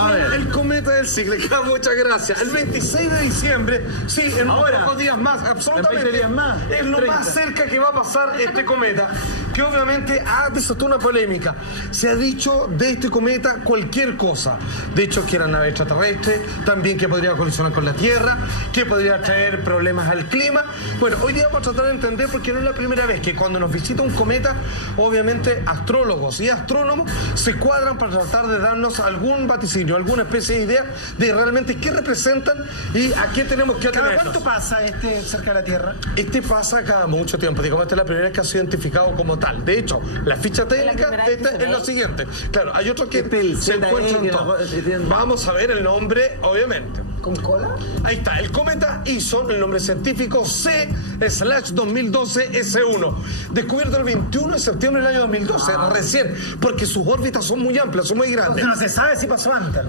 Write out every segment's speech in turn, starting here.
A ver. El cometa del siglo, muchas gracias. El 26 de diciembre, sí, en pocos días más, absolutamente. 20 días más. Es lo 30. más cerca que va a pasar este cometa, que obviamente ha desatado una polémica. Se ha dicho de este cometa cualquier cosa. De hecho, que era nave extraterrestre, también que podría colisionar con la Tierra, que podría traer problemas al clima. Bueno, hoy día vamos a tratar de entender, porque no es la primera vez que cuando nos visita un cometa, obviamente astrólogos y astrónomos se cuadran para tratar de darnos algún vaticinio, alguna especie de idea de realmente qué representan y a qué tenemos que ¿Cada atenernos. cuánto pasa cerca de la Tierra? Este pasa cada mucho tiempo. Digamos, esta es la primera vez que ha sido identificado como tal. De hecho, la ficha técnica es la siguiente. Claro, hay otros que se encuentran todos. Vamos a ver el nombre, obviamente. ¿Con cola? Ahí está, el cometa Ison, el nombre científico C/2012S1, descubierto el 21 de septiembre del año 2012, recién, porque sus órbitas son muy amplias, son muy grandes. No se sabe si pasó antes.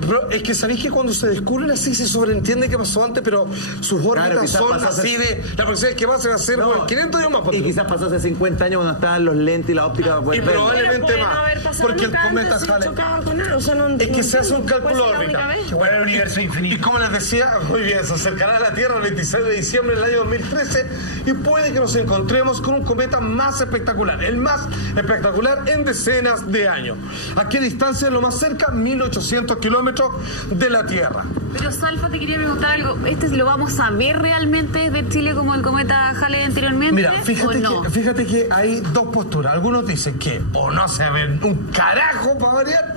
Pero es que sabéis que cuando se descubren así se sobreentiende que pasó antes, pero sus órbitas son así de... La próxima vez que pase va a ser 500 años más. Y quizás pasó hace 50 años cuando estaban los lentes y la óptica. Y probablemente más, porque el cometa sale. Es que se hace un cálculo órbita. Bueno, el universo infinito. Y como les decía, muy bien, se acercará a la Tierra el 26 de diciembre del año 2013 y puede que nos encontremos con un cometa más espectacular, el más espectacular en decenas de años. ¿A qué distancia es lo más cerca? 1800 kilómetros de la Tierra. Pero Salfa, te quería preguntar algo. ¿Este lo vamos a ver realmente de Chile como el cometa Halley anteriormente? Mira, no? fíjate que hay dos posturas. Algunos dicen que o no se ve un carajo para variar,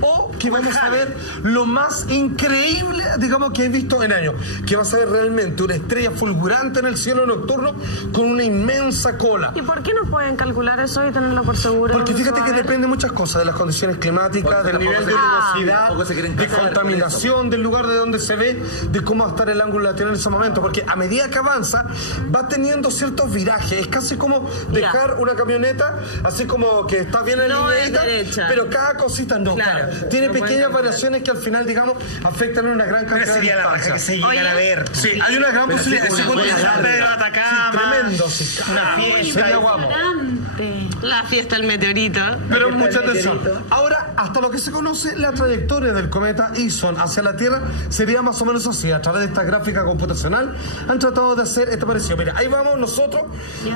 o que vamos a ver lo más increíble, digamos, que he visto en años, que vas a ver realmente una estrella fulgurante en el cielo nocturno con una inmensa cola. ¿Y por qué no pueden calcular eso y tenerlo por seguro? Porque fíjate que depende de muchas cosas, de las condiciones climáticas, del nivel de luminosidad, de contaminación, del lugar de donde se ve, de cómo va a estar el ángulo de la Tierra en ese momento, porque a medida que avanza va teniendo ciertos virajes. Es casi como dejar una camioneta así como que está bien alineada, pero cada cosita no, claro. Tiene pequeñas variaciones que al final, digamos, afectan en una gran cantidad de distancia. Que se llegan a ver. Sí, hay una gran posibilidad. Pedro Atacama. Tremendo, Una fiesta. La fiesta del meteorito. Pero mucha atención. Ahora, hasta lo que se conoce, la trayectoria del cometa Ison hacia la Tierra sería más o menos así. A través de esta gráfica computacional han tratado de hacer este parecido. Mira, ahí vamos nosotros.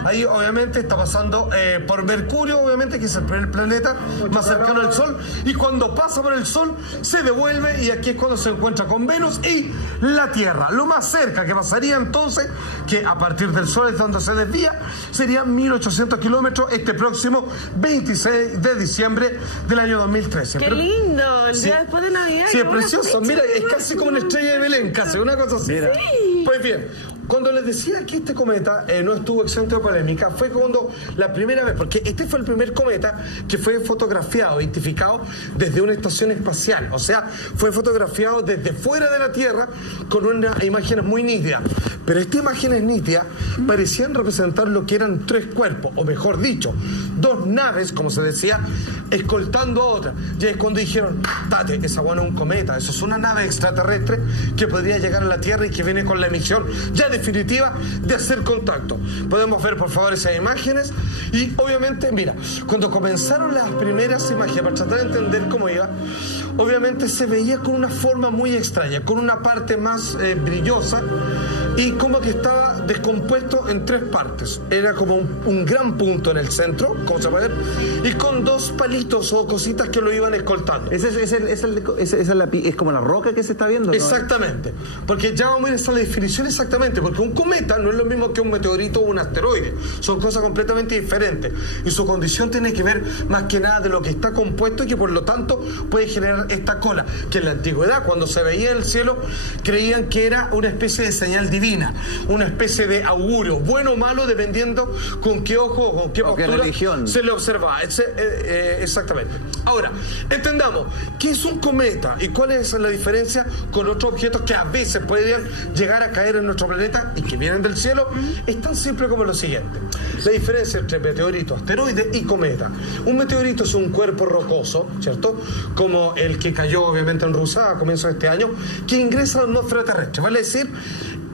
Ahí obviamente está pasando por Mercurio, obviamente, que es el primer planeta más cercano al Sol. Y cuando pasa por el Sol, se devuelve y aquí es cuando se encuentra con Venus y la Tierra. Lo más cerca que pasaría entonces, que a partir del Sol es donde se desvía, serían 1800 kilómetros este próximo 26 de diciembre del año 2013. ¡Qué lindo! El día después de Navidad. Sí, es precioso. Mira, es casi como una estrella de Belén, casi, una cosa así. Sí. Pues bien, cuando les decía que este cometa no estuvo exento de polémica, fue cuando la primera vez, porque este fue el primer cometa que fue fotografiado, identificado desde una estación espacial, o sea, fue fotografiado desde fuera de la Tierra con unas imágenes muy nítidas. Pero estas imágenes nítidas parecían representar lo que eran tres cuerpos, o mejor dicho, dos naves, como se decía, escoltando a otra. Y es cuando dijeron, tate, esa no es un cometa, eso es una nave extraterrestre que podría llegar a la Tierra y que viene con la emisión ya definitiva de hacer contacto. Podemos ver por favor esas imágenes y obviamente, mira, cuando comenzaron las primeras imágenes para tratar de entender cómo iba, obviamente se veía con una forma muy extraña, con una parte más brillosa y como que estaba descompuesto en tres partes. Era como un gran punto en el centro, como se puede ver, y con dos palitos o cositas que lo iban escoltando. Es como la roca que se está viendo, ¿no? Exactamente, porque ya vamos a ir a esa definición exactamente, porque un cometa no es lo mismo que un meteorito o un asteroide, son cosas completamente diferentes y su condición tiene que ver más que nada de lo que está compuesto y que por lo tanto puede generar esta cola, que en la antigüedad cuando se veía en el cielo creían que era una especie de señal divina, una especie de augurio, bueno o malo dependiendo con qué ojo o con qué postura se le observa. Exactamente. Ahora, entendamos qué es un cometa y cuál es la diferencia con otros objetos que a veces podrían llegar a caer en nuestro planeta y que vienen del cielo. Es tan simple como lo siguiente: la diferencia entre meteorito, asteroide y cometa. Un meteorito es un cuerpo rocoso, ¿cierto? Como el que cayó obviamente en Rusia a comienzos de este año, que ingresa a la atmósfera terrestre, vale decir,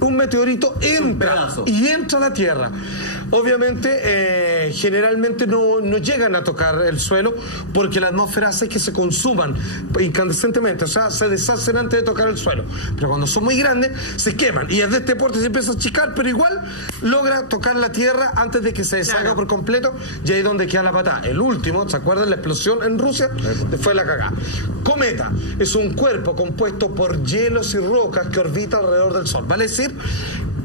un meteorito entra a la Tierra. obviamente generalmente no llegan a tocar el suelo porque la atmósfera hace que se consuman incandescentemente, o sea, se deshacen antes de tocar el suelo. Pero cuando son muy grandes, se queman y desde este porte se empieza a achicar, pero igual logra tocar la tierra antes de que se deshaga por completo, y ahí es donde queda la patada. El último, ¿se acuerdan? La explosión en Rusia, fue la cagada. Cometa es un cuerpo compuesto por hielos y rocas que orbita alrededor del Sol. Vale decir,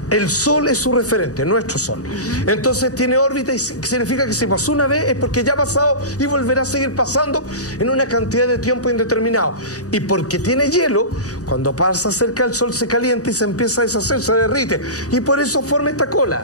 el Sol es su referente, nuestro Sol. Entonces tiene órbita y significa que si pasó una vez es porque ya ha pasado y volverá a seguir pasando en una cantidad de tiempo indeterminado. Y porque tiene hielo, cuando pasa cerca del Sol se calienta y se empieza a deshacer, se derrite. Y por eso forma esta cola.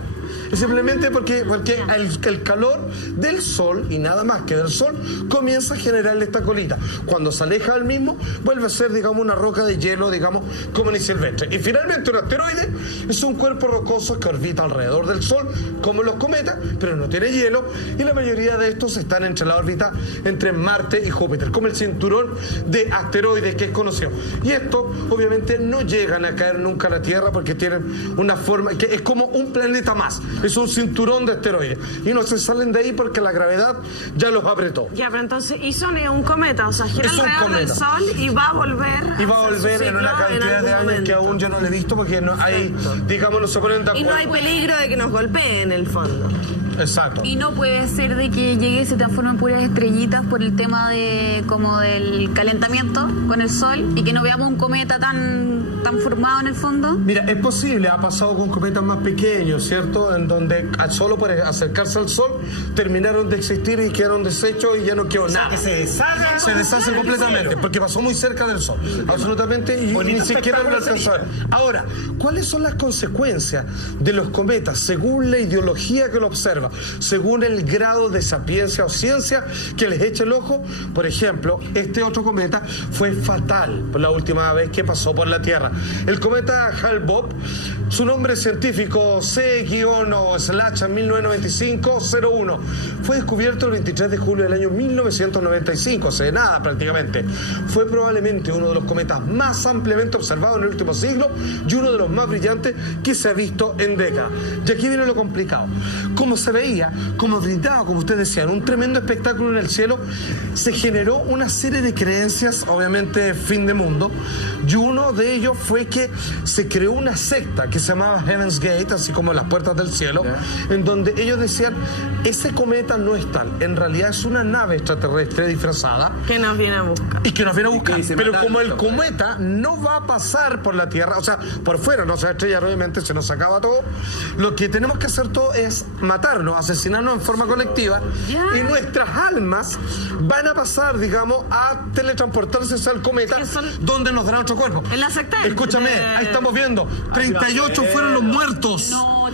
Es simplemente porque el calor del Sol, y nada más que del Sol, comienza a generarle esta colita. Cuando se aleja del mismo, vuelve a ser, digamos, una roca de hielo, digamos, común y silvestre. Y finalmente un asteroide es un cuerpo rocoso que orbita alrededor del Sol, como los cometas, pero no tiene hielo, y la mayoría de estos están entre la órbita entre Marte y Júpiter, como el cinturón de asteroides que es conocido. Y estos, obviamente, no llegan a caer nunca a la Tierra porque tienen una forma que es como un planeta más. Es un cinturón de asteroides y no se salen de ahí porque la gravedad ya los apretó. Ya, pero entonces hizo un cometa, o sea, gira alrededor del Sol y va a volver. Y va a volver en una cantidad de años que aún yo no le he visto porque no hay, digamos, no se ponen de acuerdo. Y no hay peligro de que nos golpee en el fondo. Exacto. Y no puede ser de que llegue y se transformen en puras estrellitas por el tema de como del calentamiento con el Sol y que no veamos un cometa tan formado en el fondo. Mira, es posible, ha pasado con cometas más pequeños, ¿cierto? En donde solo por acercarse al Sol terminaron de existir y quedaron deshechos y ya no quedó nada. Que se deshaga. Se deshace completamente porque pasó muy cerca del Sol. Absolutamente, y ni siquiera lo alcanzó a ver. Ahora, ¿cuáles son las consecuencias de los cometas según la ideología que lo observa? Según el grado de sapiencia o ciencia que les echa el ojo. Por ejemplo, este otro cometa fue fatal por la última vez que pasó por la Tierra. El cometa Hale-Bopp, su nombre científico C-/1995-01, fue descubierto el 23 de julio del año 1995, hace nada prácticamente. Fue probablemente uno de los cometas más ampliamente observados en el último siglo y uno de los más brillantes que se ha visto en décadas. Y aquí viene lo complicado. Como se veía, como brindaba, como usted decía, un tremendo espectáculo en el cielo, se generó una serie de creencias, obviamente fin de mundo, y uno de ellos fue que se creó una secta que se llamaba Heaven's Gate, así como las puertas del cielo, en donde ellos decían, ese cometa no es tal, en realidad es una nave extraterrestre disfrazada que nos viene a buscar. Y que nos viene a buscar. Pero como el cometa no va a pasar por la Tierra, o sea, por fuera no se va a estrellar, obviamente se nos acaba todo, lo que tenemos que hacer todo es matarnos, asesinarnos en forma colectiva, y nuestras almas van a pasar, digamos, a teletransportarse hacia el cometa, donde nos dará nuestro cuerpo. En la secta. Escúchame, ahí estamos viendo, 38 fueron los muertos.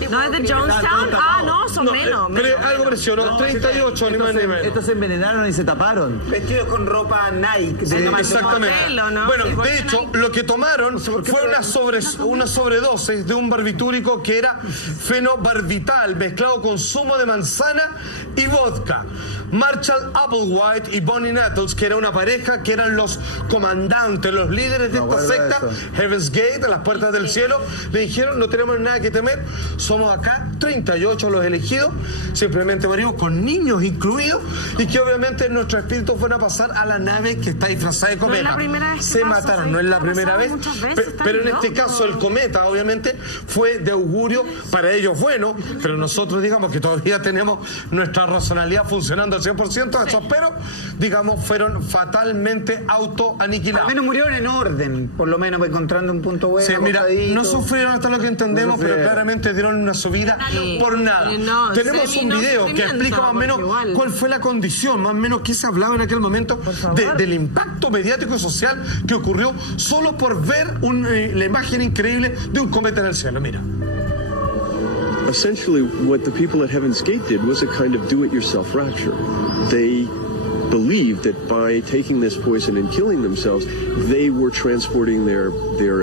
No es de Jonestown. Ah, no, son menos. Pero algo presionó, 38 ni más ni menos. Estos se envenenaron y se taparon. Vestidos con ropa Nike. Exactamente. Modelo, ¿no? Bueno, Sí, de hecho, lo que tomaron fue una sobredosis de un barbitúrico que era fenobarbital mezclado con zumo de manzana y vodka. Marshall Applewhite y Bonnie Nettles, que era una pareja, que eran los comandantes, los líderes de esta secta, Heaven's Gate, a las puertas del cielo, le dijeron, no tenemos nada que temer, somos acá 38 los elegidos, simplemente morimos con niños incluidos, y que obviamente nuestros espíritus van a pasar a la nave que está disfrazada de cometa. No es la primera vez que se pasa, mataron, sí, no es la ha primera vez, pasado muchas veces, pero en están este locos. caso el cometa obviamente fue de augurio para ellos bueno, pero nosotros digamos que todavía tenemos nuestra razonalidad funcionando al 100%, esos pero digamos fueron fatalmente autoaniquilados. Al menos murieron en orden, por lo menos encontrando un punto bueno. Sí, mira, acostadito. no sufrieron hasta lo que entendemos, pero claramente dieron una subida por nada. No, tenemos un video que explica más o menos igual. cuál fue la condición, más o menos qué se hablaba en aquel momento del impacto mediático y social que ocurrió solo por ver la imagen increíble de un cometa en el cielo. Mira. Essentially, what the people at Heaven's Gate did was a kind of do-it-yourself rapture. They believed that by taking this poison and killing themselves, they were transporting their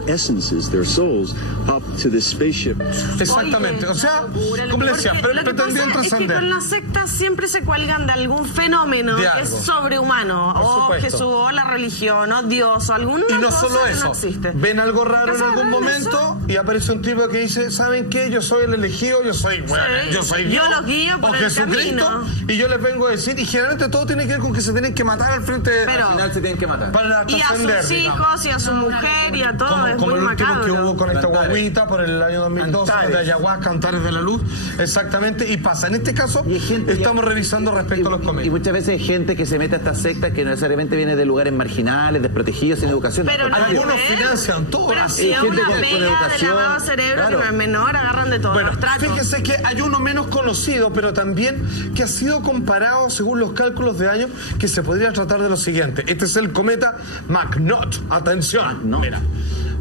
essences, their souls, up to this spaceship. Exactamente, o sea, como le decía, pretendían trascender. Es que con las sectas siempre se cuelgan de algún fenómeno que es sobrehumano, o Jesús, o la religión, o Dios, o alguna cosa. Y no solo eso, no existe. ven algo raro en algún momento y aparece un tipo que dice, ¿saben qué? Yo soy el elegido, yo soy Dios, yo los guío por o el Jesucristo, camino. Y yo les vengo a decir, y generalmente todo tiene que ver con que se tienen que matar al frente de... Al final se tienen que matar. Para y a sus hijos, y a su mujer, y a todo, es como muy el último macabro. que hubo con esta guaguita por el año 2012 de ayahuasca, Antares de la Luz, exactamente, y pasa. En este caso, estamos revisando respecto a los cometas. Y muchas veces hay gente que se mete a estas sectas que no necesariamente viene de lugares marginales, desprotegidos, sin educación. Pero algunos financian todo. Pero así. si es gente una con pega educación, de lavado de cerebro, claro. que no es menor, agarran de todo. Bueno, los tratos. fíjese que hay uno menos conocido, pero también que ha sido comparado según los cálculos de años, que se podría tratar de lo siguiente. Este es el cometa McNaught. Atención, mira.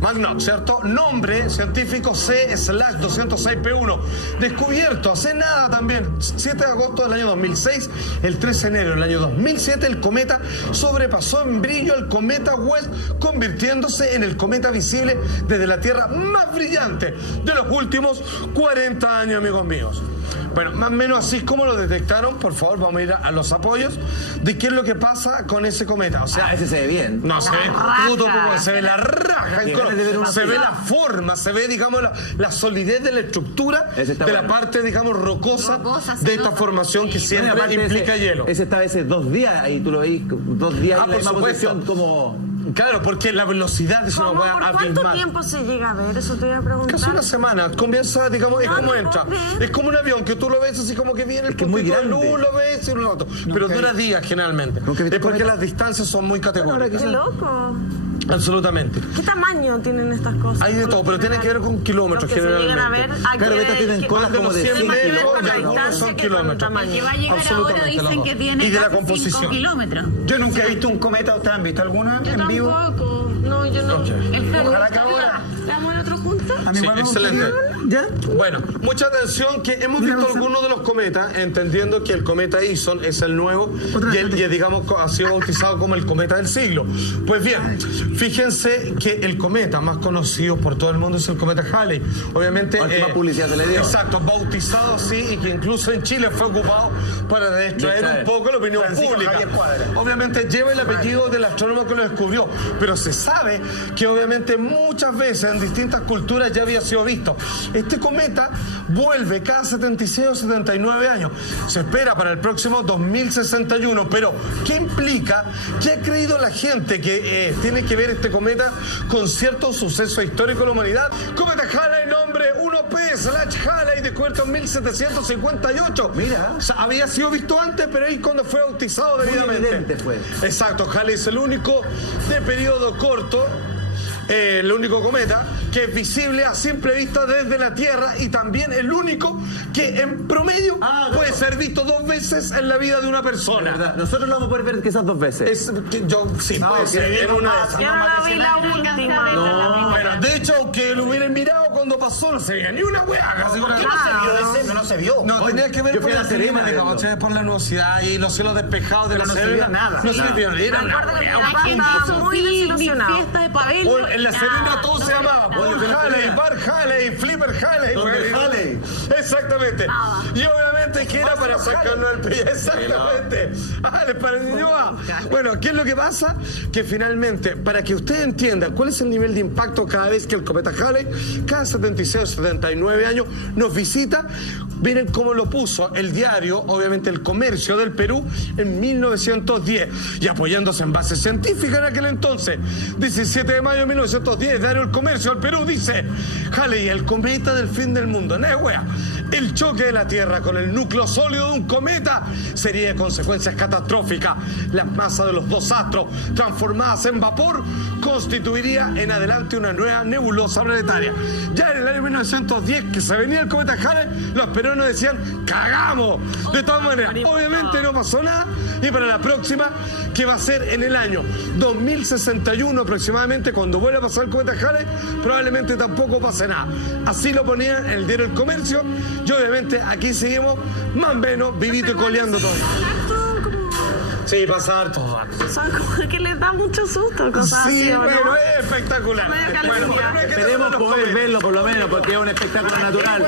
McNaught, ¿cierto? Nombre científico C/206P1. Descubierto hace nada también, 7 de agosto del año 2006, el 13 de enero del año 2007, el cometa sobrepasó en brillo al cometa West, convirtiéndose en el cometa visible desde la Tierra más brillante de los últimos 40 años, amigos míos. Bueno, más o menos así como lo detectaron, por favor, vamos a ir a los apoyos de qué es lo que pasa con ese cometa. O sea, ese se ve bien. No, se ve puto como se ve la raja, se ve la forma, se ve, digamos, la solidez de la estructura de la parte, digamos, rocosa de esta formación que siempre implica hielo. Ese está a veces 2 días ahí, tú lo veis 2 días en la misma posición como... Claro, porque la velocidad es una hueá ¿Por cuánto tiempo se llega a ver? Eso te iba a preguntar. Casi una semana. Comienza, digamos, es como entra. Es como un avión que tú lo ves así como que viene el puntito de luz, lo ves y lo otro. Pero dura días generalmente. Es porque las distancias son muy categóricas. ¡Qué loco! Absolutamente. ¿Qué tamaño tienen estas cosas? Hay de todo, pero tiene que ver con kilómetros generalmente. Claro, estas tienen colas como de 100 metros y algunos son kilómetros. El que va a llegar ahora dicen que tiene y de la casi 5 composición. kilómetros. Yo nunca he visto un cometa. ¿Ustedes han visto alguna en vivo? Tampoco. No, yo no. Ojalá que ahora. ¿Estamos en otro punto? Sí, excelente. Bueno, mucha atención que hemos visto algunos de los cometas, entendiendo que el cometa Ison es el nuevo y digamos ha sido bautizado como el cometa del siglo. Pues bien, fíjense que el cometa más conocido por todo el mundo es el cometa Halley. Obviamente, más publicidad se le dio. Exacto, bautizado así y que incluso en Chile fue ocupado para distraer un poco la opinión pública. Obviamente lleva el apellido del astrónomo que lo descubrió, pero se sabe que obviamente muchas veces en distintas culturas ya había sido visto. Este cometa vuelve cada 76 o 79 años. Se espera para el próximo 2061, pero ¿qué implica? ¿Qué ha creído la gente que tiene que ver este cometa con cierto suceso histórico de la humanidad? Cometa Halley, nombre 1P/Halley, descubierto en 1758. Mira. O sea, había sido visto antes, pero ahí cuando fue bautizado debidamente. Evidente fue. Exacto, Halley es el único de periodo corto, el único cometa que es visible a simple vista desde la Tierra y también el único que en promedio puede ser visto 2 veces en la vida de una persona. Nosotros lo vamos a poder ver quizás 2 veces. Puede ser en una de esas. Yo no la vi la última. Bueno, de hecho, aunque lo hubieran mirado cuando pasó, no se veía ni una hueá. No se vio. No, tenía que ver yo por fui a la La Serena, Serena, digamos, por la nubosidad y los cielos despejados de la no se Serena. vio nada. No se vio nada. Era una Recuerdo que hueá. mi papá estaba muy desilusionado. Fiesta de pabellón. En la Serena todo se llamaba Paul Halley, Bar Halley, Flipper Halley. Halley. Exactamente. Y obviamente que era para sacarnos el pie. Exactamente. Bueno, ¿qué es lo que pasa? Que finalmente, para que ustedes entiendan cuál es el nivel de impacto cada vez que el cometa Halley, cada 76 o 79 años, nos visita, miren cómo lo puso el diario, obviamente El Comercio del Perú, en 1910. Y apoyándose en bases científicas en aquel entonces, 17 de mayo de 1910, diario El Comercio del Perú dice: Halley, el cometa del fin del mundo. No es wea. El choque de la Tierra con el núcleo sólido de un cometa sería de consecuencias catastróficas. Las masas de los 2 astros transformadas en vapor constituiría en adelante una nueva nebulosa planetaria. Ya en el año 1910, que se venía el cometa Halley, los peruanos decían: ¡cagamos! De todas maneras, obviamente no pasó nada, y para la próxima, que va a ser en el año 2061 aproximadamente, cuando vuelva a pasar el cometa Halley, probablemente tampoco pase nada. Así lo ponía en el diario El Comercio, y obviamente aquí seguimos más o menos vivito y coleando todo. Sí, pasa harto. Son cosas que les da mucho susto, cosas sí, así, ¿o bueno, no? es espectacular. Esperemos poder verlo por lo menos, porque es un espectáculo natural.